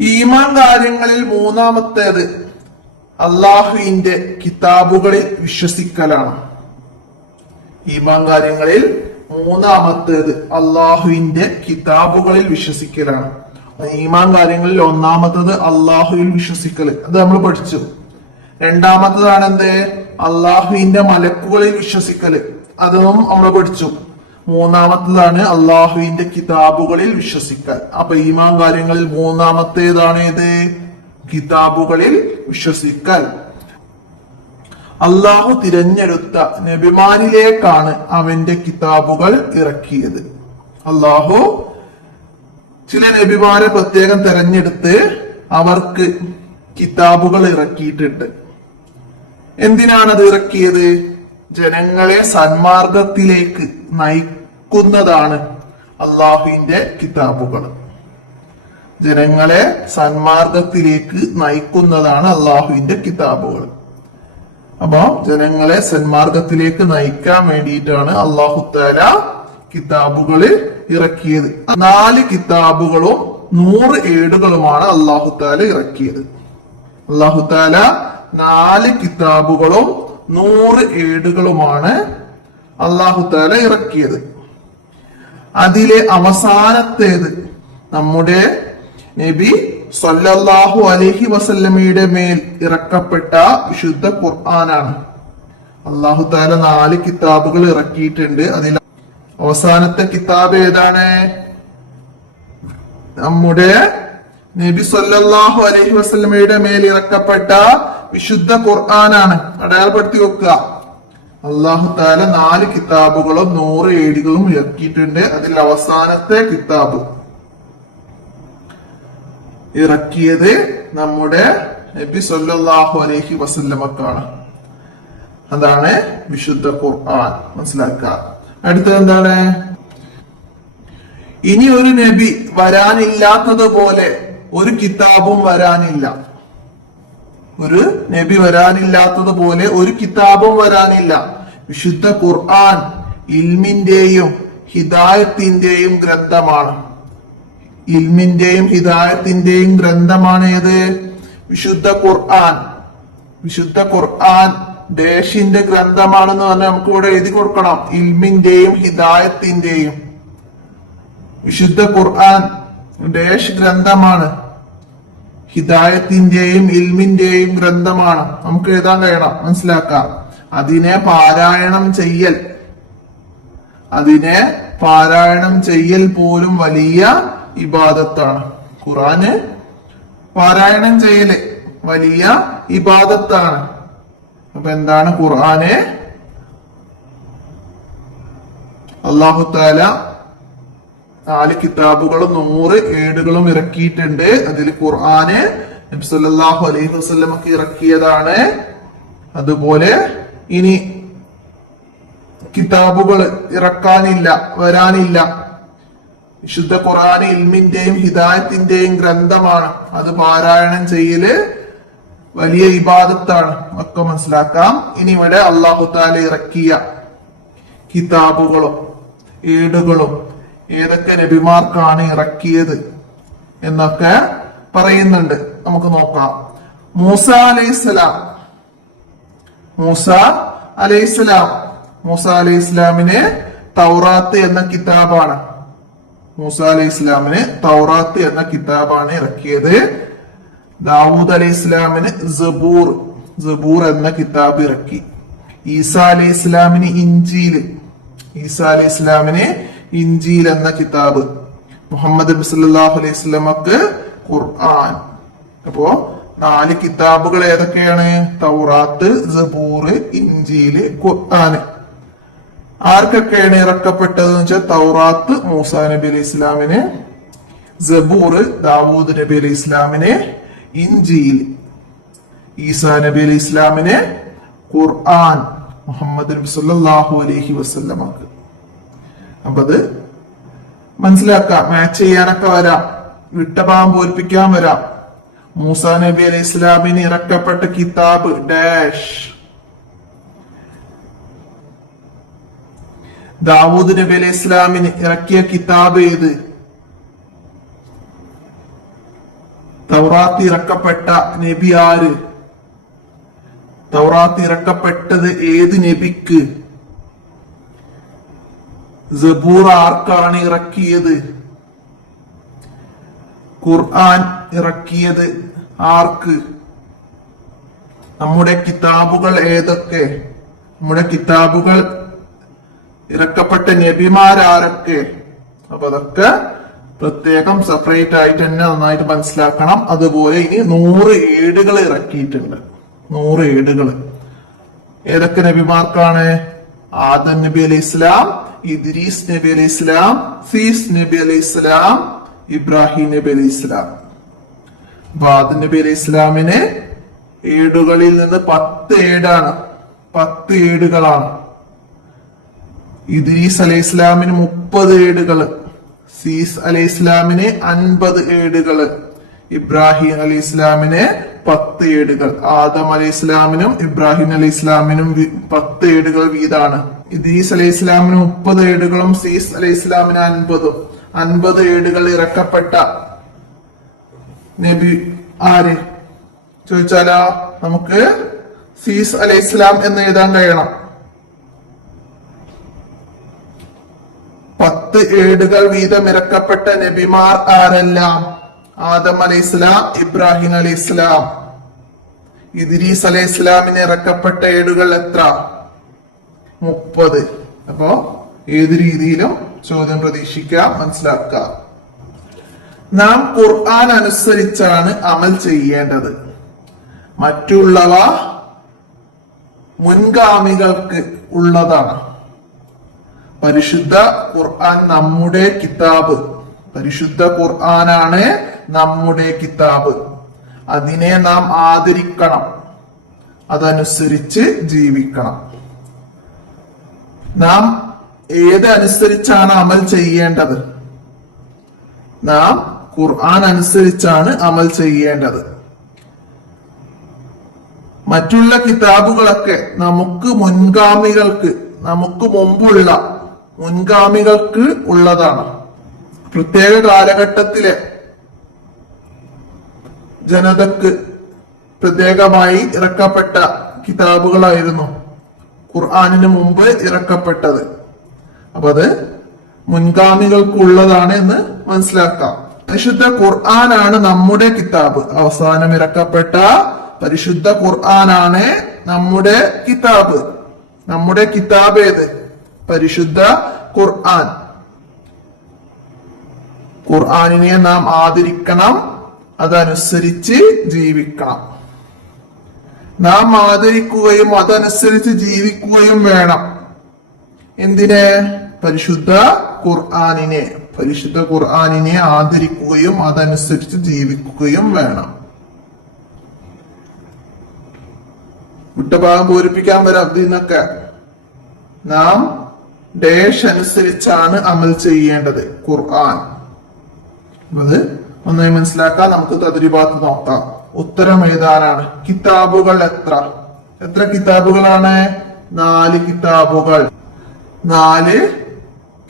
ഈമാൻ കാര്യങ്ങളിൽ മൂന്നാമത്തേത് അള്ളാഹുവിന്റെ കിതാബുകളിൽ വിശ്വസിക്കലാണ്. ഈമാൻ കാര്യങ്ങളിൽ മൂന്നാമത്തേത് അള്ളാഹുവിന്റെ കിതാബുകളിൽ വിശ്വസിക്കലാണ്. ഈമാൻ കാര്യങ്ങളിൽ ഒന്നാമത്തത് അള്ളാഹുവിൽ വിശ്വസിക്കല്, അത് നമ്മൾ പഠിച്ചു. രണ്ടാമത്തതാണ് എന്ത്? അള്ളാഹുവിന്റെ മലക്കുകളിൽ വിശ്വസിക്കല്, അതും നമ്മൾ പഠിച്ചു. മൂന്നാമത്തതാണ് അള്ളാഹുവിന്റെ കിതാബുകളിൽ വിശ്വസിക്കൽ. അപ്പൊ ഈമാൻ കാര്യങ്ങളിൽ മൂന്നാമത്തേതാണ് ഏത്? കിതാബുകളിൽ വിശ്വസിക്കൽ. അള്ളാഹു തിരഞ്ഞെടുത്ത നബിമാരിലേക്കാണ് അവന്റെ കിതാബുകൾ ഇറക്കിയത്. അള്ളാഹു ചില നബിമാരെ പ്രത്യേകം തെരഞ്ഞെടുത്ത് അവർക്ക് കിതാബുകൾ ഇറക്കിയിട്ടുണ്ട്. എന്തിനാണത് ഇറക്കിയത്? ജനങ്ങളെ സന്മാർഗത്തിലേക്ക് നയിക്കുന്നതാണ് അള്ളാഹുവിന്റെ കിതാബുകൾ. ജനങ്ങളെ സന്മാർഗത്തിലേക്ക് നയിക്കുന്നതാണ് അള്ളാഹുവിന്റെ കിതാബുകൾ. അപ്പൊ ജനങ്ങളെ സന്മാർഗത്തിലേക്ക് നയിക്കാൻ വേണ്ടിയിട്ടാണ് അള്ളാഹു തആല കിതാബുകള് ഇറക്കിയത്. 4 കിതാബുകളും 100 ഏടുകളുമാണ് അള്ളാഹു തആല ഇറക്കിയത്. അള്ളാഹു തആല 4 കിതാബുകളും 100 ഏടുകളുമാണ് അള്ളാഹു തആല ഇറക്കിയത്. അതിലെ അവസാനത്തേത് നമ്മുടെ നബി സല്ലല്ലാഹു അലൈഹി വസല്ലമയുടെ മേൽ ഇറക്കപ്പെട്ട വിശുദ്ധ ഖുർആനാണ്. അള്ളാഹു തആല 4 കിതാബുകൾ ഇറക്കിയിട്ടുണ്ട്. അതിൽ അവസാനത്തെ കിതാബ് ഏതാണ്? നമ്മുടെ നബി സല്ലല്ലാഹു അലൈഹി വസല്ലമയുടെ മേൽ ഇറക്കപ്പെട്ട വിശുദ്ധ ഖുർആനാണ്. അടയാളപ്പെടുത്തി വെക്കുക. അള്ളാഹു തആല 4 കിതാബുകളും 100 ഏടുകളും ഇറക്കിയിട്ടുണ്ട്. അതിൽ അവസാനത്തെ കിതാബ് ഇറക്കിയത് നമ്മുടെ നബി സല്ലല്ലാഹു അലൈഹി വസല്ലമക്കാണ്. അതാണ് വിശുദ്ധ ഖുർആൻ. മനസ്സിലാക്കുക. അടുത്തത് എന്താണ്? ഇനി ഒരു നബി വരാനില്ലാത്തതുപോലെ ഒരു കിതാബും വരാനില്ല. ഒരു നബി വരാനില്ലാത്തതുപോലെ ഒരു കിതാബും വരാനില്ല. വിശുദ്ധ ഖുർആൻ ഇൽമിന്റെയും ഹിദായത്തിന്റെയും ഗ്രന്ഥമാണ്. ഇൽമിന്റെയും ഹിദായത്തിന്റെയും ഗ്രന്ഥമാണ് ഏത്? വിശുദ്ധ ഖുർആൻ. വിശുദ്ധ ഖുർആൻ ദേശിന്റെ ഗ്രന്ഥമാണെന്ന് പറഞ്ഞാൽ നമുക്ക് ഇവിടെ എഴുതി കൊടുക്കണം. ഇൽമിന്റെയും ഹിദായത്തിന്റെയും. വിശുദ്ധ ഖുർആൻ ദേശ് ഗ്രന്ഥമാണ്. ഹിദായത്തിന്റെയും ഇൽമിന്റെയും ഗ്രന്ഥമാണ്. നമുക്ക് എഴുതാൻ കഴിയണം, മനസ്സിലാക്കാം. അതിനെ പാരായണം ചെയ്യൽ, അതിനെ പാരായണം ചെയ്യൽ പോലും വലിയ ഇബാദത്താണ്. ഖുർആന് പാരായണം ചെയ്യല് വലിയ ഇബാദത്താണ്. അപ്പൊ എന്താണ് ഖുർആന്? അല്ലാഹു തആല 4 കിതാബുകളും 100 ഏടുകളും ഇറക്കിയിട്ടുണ്ട്. അതിൽ ഖുർആന് നബി സല്ലല്ലാഹു അലൈഹി വസല്ലമക്ക് ഇറക്കിയതാണ്. അതുപോലെ ഇനി കിതാബുകൾ ഇറക്കാനില്ല, വരാനില്ല. വിശുദ്ധ ഖുർആന് ഇൽമിന്റെയും ഹിദായത്തിന്റെയും ഗ്രന്ഥമാണ്. അത് പാരായണം ചെയ്യല് വലിയ ഇബാദത്താണ്. ഒക്കെ മനസ്സിലാക്കാം. ഇനി ഇവിടെ അല്ലാഹു തആല ഇറക്കിയ കിതാബുകളും ഏടുകളും ഏതൊക്കെ നബിമാർക്കാണ് ഇറക്കിയത് എന്നൊക്കെ പറയുന്നുണ്ട്. നമുക്ക് നോക്കാം. മൂസ അലൈഹിസ്സലാം. മൂസ അലൈഹിസ്സലാമിന് തൗറാത്ത് എന്ന കിതാബാണ്. മൂസ അലൈഹിസ്സലാമിന് തൗറാത്ത് എന്ന കിതാബാണ് ഇറക്കിയത്. ദാവൂദ് അലൈഹിസ്സലാമിന് സബൂർ എന്ന കിതാബ് ഇറക്കി. ഈസാ അലൈഹിസ്സലാമിന് ഇഞ്ചീൽ എന്ന കിതാബ്. മുഹമ്മദ് നബി സല്ലല്ലാഹു അലൈഹി വസല്ലമക്ക് ഖുർആൻ. അപ്പോ 4 കിതാബുകൾ ഏതൊക്കെയാണ്? തൗറാത്ത്, സബൂർ, ഇഞ്ചീൽ, ഖുർആൻ. ആർക്കൊക്കെയാണ് ഇറക്കപ്പെട്ടതെന്ന് വെച്ചാൽ തൗറാത്ത് മൂസാ നബി അലൈഹി ഇസ്ലാമിന്, സബൂർ ദാവൂദ് നബി അലൈഹി ഇസ്ലാമിന്, ഇഞ്ചീൽ ഈസാ നബി അലൈഹി ഇസ്ലാമിന്, ഖുർആൻ മുഹമ്മദ് നബി സല്ലല്ലാഹു അലൈഹി വസല്ലമക്ക്. അപ്പൊ അത് മനസ്സിലാക്കാം. മാച്ച് ചെയ്യാനൊക്കെ വരാം, വിട്ടഭാഗം പൂരിപ്പിക്കാൻ വരാം. മൂസാ നബി അലൈഹി ഇസ്ലാമിന് ഇറക്കപ്പെട്ട കിതാബ് ഡാഷ്. ദാവൂദ് നബി അലൈഹി ഇസ്ലാമിന് ഇറക്കിയ കിതാബ് ഏത്? തൗറാത്ത് ഇറക്കപ്പെട്ട നബി ആര്? തൗറാത്ത് ഇറക്കപ്പെട്ടത് ഏത് നബിക്ക്? സബൂർ ആർക്കാണ് ഇറക്കിയത്? ഖുർആൻ ഇറക്കിയത് ആർക്ക്? നമ്മുടെ കിതാബുകൾ ഏതൊക്കെ? നമ്മുടെ കിതാബുകൾ ഇറക്കപ്പെട്ട നബിമാരാരൊക്കെ? അപ്പൊ അതൊക്കെ പ്രത്യേകം സെപ്പറേറ്റ് ആയിട്ട് തന്നെ നന്നായിട്ട് മനസ്സിലാക്കണം. അതുപോലെ ഇനി 100 ഏടുകൾ ഇറക്കിയിട്ടുണ്ട്. 100 ഏടുകൾ ഏതൊക്കെ നബിമാർക്കാണ്? ആദം നബി അലൈഹി ഇസ്ലാം, ഇദ്രീസ് നബി അലൈഹി ഇസ്ലാം, സീസ് നബി അലൈഹി ഇസ്ലാം, ഇബ്രാഹിം നബി അലൈഹി ഇസ്ലാം. അപ്പൊ ആദം നബി അലൈഹി ഇസ്ലാമിന് ഏടുകളിൽ നിന്ന് 10 ഏടാണ്, 10 ഏടുകളാണ്. ഇദ്രീസ് അലൈഹി ഇസ്ലാമിന് 30 ഏടുകള്, സീസ് അലൈഹി ഇസ്ലാമിന് 50 ഏടുകള്, ഇബ്രാഹിം അലൈഹി ഇസ്ലാമിന് 10 ഏടുകൾ. ആദം അലൈഹി ഇസ്ലാമിനും ഇബ്രാഹിം അലൈഹി ഇസ്ലാമിനും 10 ഏടുകൾ വീതാണ്. ഇദ്രീസ് അലൈഹി ഇസ്ലാമിന് 30 ഏടുകളും സീസ് അലൈഹി ഇസ്ലാമിന് 50ഉം. 50 ഏടുകൾ ഇറക്കപ്പെട്ട നബി ആര് ചോദിച്ചാലോ? നമുക്ക് സീസ് അലൈഹി ഇസ്ലാം എന്ന് എഴുതാൻ കഴിയണം. 10 ഏടുകൾ വീതം ഇറക്കപ്പെട്ട നബിമാർ ആരെല്ലാം? ആദം അലൈഹിസ്സലാം, ഇബ്രാഹിം അലൈഹിസ്സലാം. ഇദ്രീസ് അലൈഹിസ്സലാമിന് ഇറക്കപ്പെട്ട ഏടുകൾ എത്ര? 30. അപ്പോ ഏത് രീതിയിലും ചോദ്യം പ്രതീക്ഷിക്കാം, മനസ്സിലാക്കാം. നാം ഖുർആൻ അനുസരിച്ചാണ് അമൽ ചെയ്യേണ്ടത്. മറ്റുള്ളവ മുൻഗാമികൾക്ക് ഉള്ളതാണ്. പരിശുദ്ധ ഖുർആൻ നമ്മുടെ കിതാബ്. പരിശുദ്ധ ഖുർആനാണ് നമ്മുടെ കിതാബ്. അതിനെ നാം ആദരിക്കണം, അതനുസരിച്ച് ജീവിക്കണം. നാം ഏതനുസരിച്ചാണ് അമൽ ചെയ്യേണ്ടത്? നാം ഖുർആൻ അനുസരിച്ചാണ് അമൽ ചെയ്യേണ്ടത്. മറ്റുള്ള കിതാബുകളൊക്കെ നമുക്ക് മുൻഗാമികൾക്ക്, നമുക്ക് മുമ്പുള്ള മുൻഗാമികൾക്ക് ഉള്ളതാണ്. പ്രത്യേക കാലഘട്ടത്തിലെ ജനതക്ക് പ്രത്യേകമായി ഇറക്കപ്പെട്ട കിതാബുകളായിരുന്നു ഖുർആനിന് മുമ്പ് ഇറക്കപ്പെട്ടത്. അപ്പൊ അത് മുൻഗാമികൾക്കുള്ളതാണ് എന്ന് മനസ്സിലാക്കാം. പരിശുദ്ധ ഖുർആനാണ് നമ്മുടെ കിതാബ്. അവസാനം ഇറക്കപ്പെട്ട പരിശുദ്ധ ഖുർആനാണ് നമ്മുടെ കിതാബ്. നമ്മുടെ കിതാബ് ഏത്? പരിശുദ്ധ ഖുർആൻ. ഖുർആനിനെ നാം ആദരിക്കണം, അതനുസരിച്ച് ജീവിക്കണം. നാം ആദരിക്കുകയും അതനുസരിച്ച് ജീവിക്കുകയും വേണം. എന്തിനെ? പരിശുദ്ധ ഖുർആനിനെ. പരിശുദ്ധ ഖുർആനിനെ ആദരിക്കുകയും അതനുസരിച്ച് ജീവിക്കുകയും വേണം. വിട്ടഭാഗം പൂരിപ്പിക്കാൻ വരാം. ഇതിനൊക്കെ നാം ഡേഷ് അനുസരിച്ചാണ് അമൽ ചെയ്യേണ്ടത്. ഖുർആൻ അത് ഒന്നായി മനസ്സിലാക്കാൻ നമുക്ക് തദ്രിബാത്ത് നോക്കാം. ഉത്തരം എഴുതാനാണ്. കിതാബുകൾ എത്ര? എത്ര കിതാബുകളാണ്? 4 കിതാബുകൾ. 4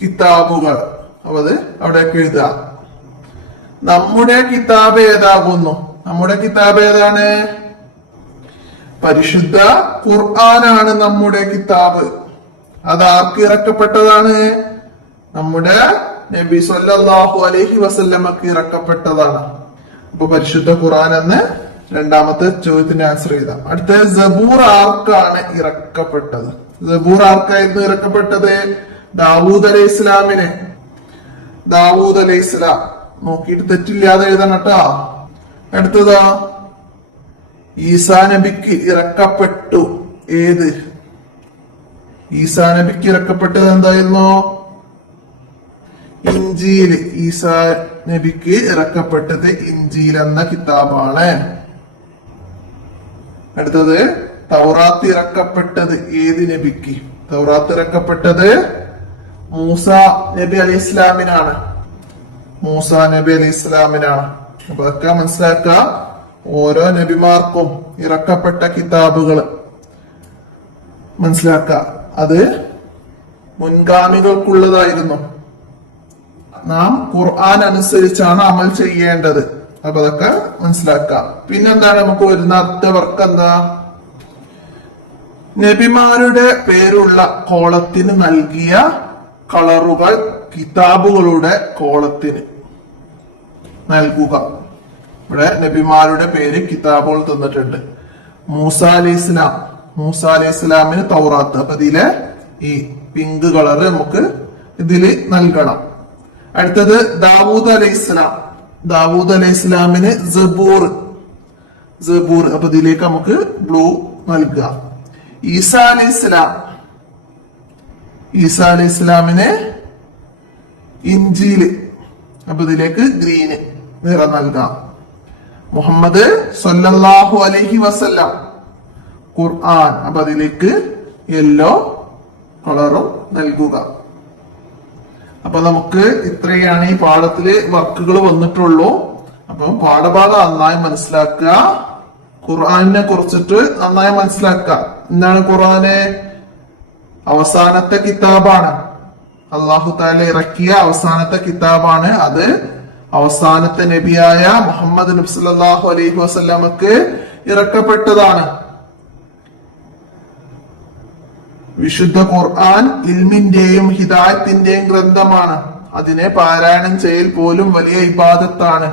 കിതാബുകൾ. അപ്പൊ അത് അവിടേക്ക് എഴുതുക. നമ്മുടെ കിതാബ് ഏതാകുന്നു? നമ്മുടെ കിതാബ് ഏതാണ്? പരിശുദ്ധ ഖുർആനാണ് നമ്മുടെ കിതാബ്. അത് ആർക്ക് ഇറക്കപ്പെട്ടതാണ്? നമ്മുടെ നബി സല്ലല്ലാഹു അലൈഹി വസല്ലമക്ക് ഇറക്കപ്പെട്ടതാണ്. അപ്പൊ പരിശുദ്ധ ഖുർആൻ എന്ന് രണ്ടാമത്തെ ചോദ്യത്തിന്റെ ആൻസർ എഴുതാം. അടുത്ത സബൂർ ആർക്കാണ് ഇറക്കപ്പെട്ടത്? സബൂർ ആർക്കായിരുന്നു ഇറക്കപ്പെട്ടത്? ദാവൂദ് അലൈഹി ഇസ്ലാമിന്. ദാവൂദ് അലൈഹി ഇസ്ലാം. നോക്കിയിട്ട് തെറ്റില്ലാതെ എഴുതണം കേട്ടോ. അടുത്തതാ ഈസാ നബിക്ക് ഇറക്കപ്പെട്ടു. ഏത്? ഈസാ നബിക്ക് ഇറക്കപ്പെട്ടത് എന്തായിരുന്നു? ഇഞ്ചീൽ. ഈസാ നബിക്ക് ഇറക്കപ്പെട്ടത് ഇഞ്ചീൽ എന്ന കിതാബാണ്. അടുത്തത് തൗറാത്ത് ഇറക്കപ്പെട്ടത് ഏത് നബിക്ക്? തൗറാത്ത് ഇറക്കപ്പെട്ടത് മൂസ നബി അലൈഹി ഇസ്ലാമിനാണ്. മൂസ നബി അലൈഹി ഇസ്ലാമിനാണ്. അപ്പൊ അതൊക്കെ മനസ്സിലാക്കുക. ഓരോ നബിമാർക്കും ഇറക്കപ്പെട്ട കിതാബുകൾ മനസ്സിലാക്കുക. അത് മുൻഗാമികൾക്കുള്ളതായിരുന്നു. നാം ഖുർആൻ അനുസരിച്ചാണ് അമൽ ചെയ്യേണ്ടത്. അപ്പൊ അതൊക്കെ മനസ്സിലാക്കാം. പിന്നെന്താണ് നമുക്ക് വരുന്ന അടുത്ത വർക്ക് എന്താ? നബിമാരുടെ പേരുള്ള കോളത്തിന് നൽകിയ കളറുകൾ കിതാബുകളുടെ കോളത്തിന് നൽകുക. ഇവിടെ നബിമാരുടെ പേര് കിതാബുകൾ തന്നിട്ടുണ്ട്. മൂസ അലൈഹി ഇസ്ലാമിന് തൗറാത്ത്. അപ്പൊ ഇതിലെ ഈ പിങ്ക് കളറ് നമുക്ക് ഇതില് നൽകണം. അടുത്തത് ദാവൂദ് അലൈഹി ഇസ്ലാമിന് സബൂർ. അപ്പൊ ഇതിലേക്ക് നമുക്ക് ബ്ലൂ നൽകുക. ഈസാ അലൈഹി ഇസ്ലാമിന് ഇഞ്ചീല്. അപ്പൊ ഇതിലേക്ക് ഗ്രീന് നിറം നൽകാം. മുഹമ്മദ് സല്ലല്ലാഹു അലൈഹി വസല്ലം ഖുർആൻ. അപ്പൊ അതിലേക്ക് യെല്ലോ കളറും നൽകുക. അപ്പൊ നമുക്ക് ഇത്രയാണ് ഈ പാഠത്തില് വർക്കുകൾ വന്നിട്ടുള്ളൂ. അപ്പൊ പാഠഭാഗം നന്നായി മനസ്സിലാക്കുക. ഖുർആനിനെ കുറിച്ചിട്ട് നന്നായി മനസ്സിലാക്കുക. എന്താണ് ഖുർആന്? അവസാനത്തെ കിതാബാണ്. അള്ളാഹു തആല ഇറക്കിയ അവസാനത്തെ കിതാബാണ്. അത് അവസാനത്തെ നബിയായ മുഹമ്മദ് നബി സല്ലല്ലാഹു അലൈഹി വസല്ലമക്ക് ഇറക്കപ്പെട്ടതാണ്. വിശുദ്ധ ഖുർആൻ ഇൽമിന്റെയും ഹിദായത്തിന്റെയും ഗ്രന്ഥമാണ്. അതിനെ പാരായണം ചെയ്യൽ പോലും വലിയ ഇബാദത്താണ്.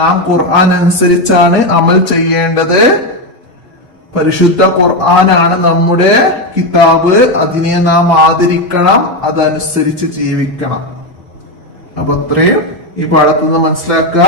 നാം ഖുർആൻ അനുസരിച്ചാണ് അമൽ ചെയ്യേണ്ടത്. പരിശുദ്ധ ഖുർആനാണ് നമ്മുടെ കിതാബ്. അതിനെ നാം ആദരിക്കണം, അതനുസരിച്ച് ജീവിക്കണം. അപ്പൊ അത്രയും ഈ പാഠത്തിൽ നിന്ന് മനസ്സിലാക്കുക.